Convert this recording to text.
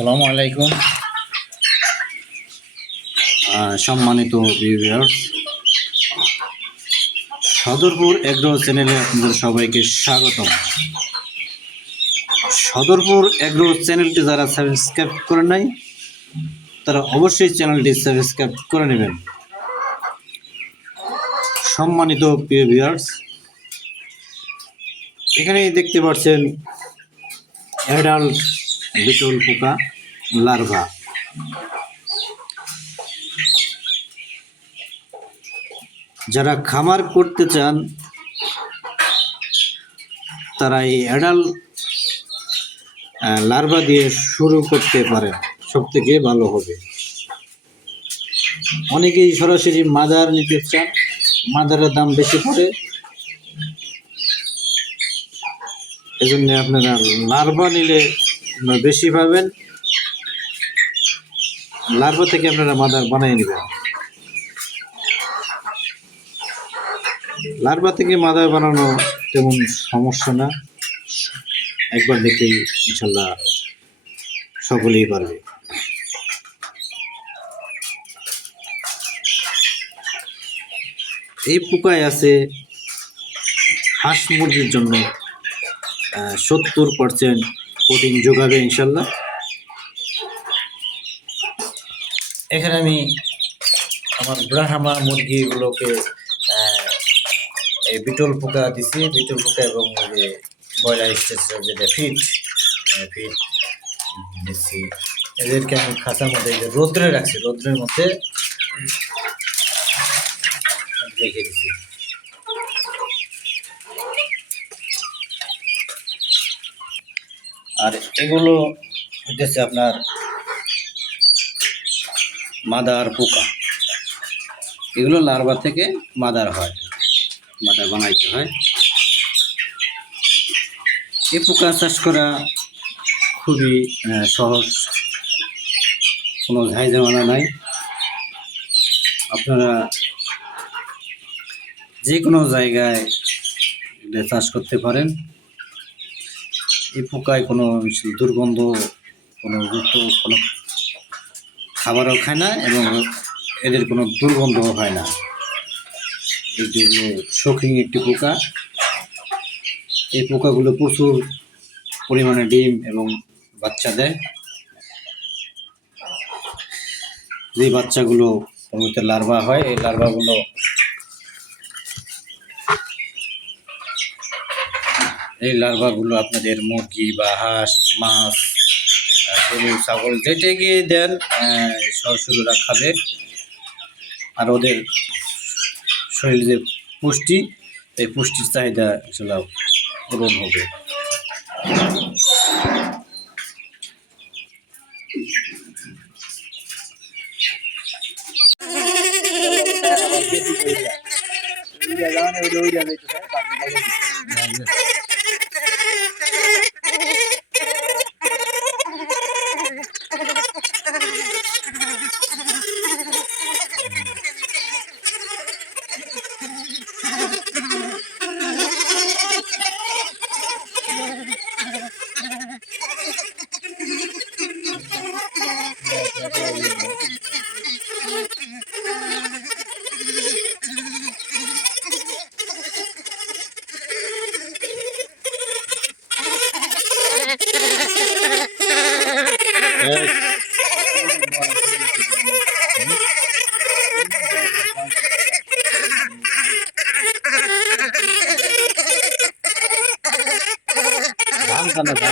আসসালামু আলাইকুম। সম্মানিত ভিউয়ার্স, সদরপুর এগ্রো চ্যানেলে আপনাদের সবাইকে স্বাগতম। সদরপুর এগ্রো চ্যানেলটি যারা সাবস্ক্রাইব করে নাই তারা অবশ্যই চ্যানেলটি সাবস্ক্রাইব করে নেবেন। সম্মানিত প্রিয় ভিউয়ার্স, এখানে দেখতে পাচ্ছেন অ্যাডাল্ট বিটল পোকা লার্ভা। যারা খামার করতে চান তারা এই অ্যাডাল্ট লার্ভা দিয়ে শুরু করতে পারেন, সব থেকে ভালো হবে। অনেকেই সরাসরি মাদার নিতে চান, মাদারের দাম বেশি পড়ে, এজন্য আপনারা লার্ভা নিলে বেশি পাবেন। লার্ভা থেকে আপনারা মাদার বানিয়ে নেবেন। লার্ভা থেকে মাদার বানানো তেমন সমস্যা না, একবার দেখলেই ইনশাল্লাহ সকলেই পারবে। এই পোকায় আছে হাঁস মুরগির জন্য 70% প্রোটিন যোগাবে ইনশাল্লাহ। এখানে আমি আমার ব্রাহ্মা মুরগিগুলোকে এই বিটল পোকা দিছি, বিটল পোকা এবং ব্রয়লার স্টেশন যেটা ফিট দিচ্ছি। এদেরকে আমি খাঁচার মধ্যে রোদ্রে রাখছি, রোদ্রের মধ্যে রেখে দিচ্ছি। আর এগুলো হইতেছে আপনার মাদার পোকা। এগুলো লার্ভা থেকে মাদার হয়, মাদার বানাইতে হয়। এই পোকা চাষ করা খুবই সহজ, কোনো ঝামেলা নাই। আপনারা যে কোনো জায়গায় চাষ করতে পারেন। এই পোকায় কোনো দুর্গন্ধ, কোনো খাবারও খায় না এবং এদের কোনো দুর্গন্ধও হয় না। এগুলো শৌখিন একটি পোকা। এই পোকাগুলো প্রচুর পরিমাণে ডিম এবং বাচ্চা দেয়। যে বাচ্চাগুলো ওইতে লার্ভা হয়, এই লার্ভাগুলো আপনাদের মুরগি বা হাঁস, মাছ, গরু, ছাগল যেটাকে দেন সরাসরিরা খাবে। আর ওদের শরীরে যে পুষ্টি, এই পুষ্টির চাহিদা পূরণ হবে। ধান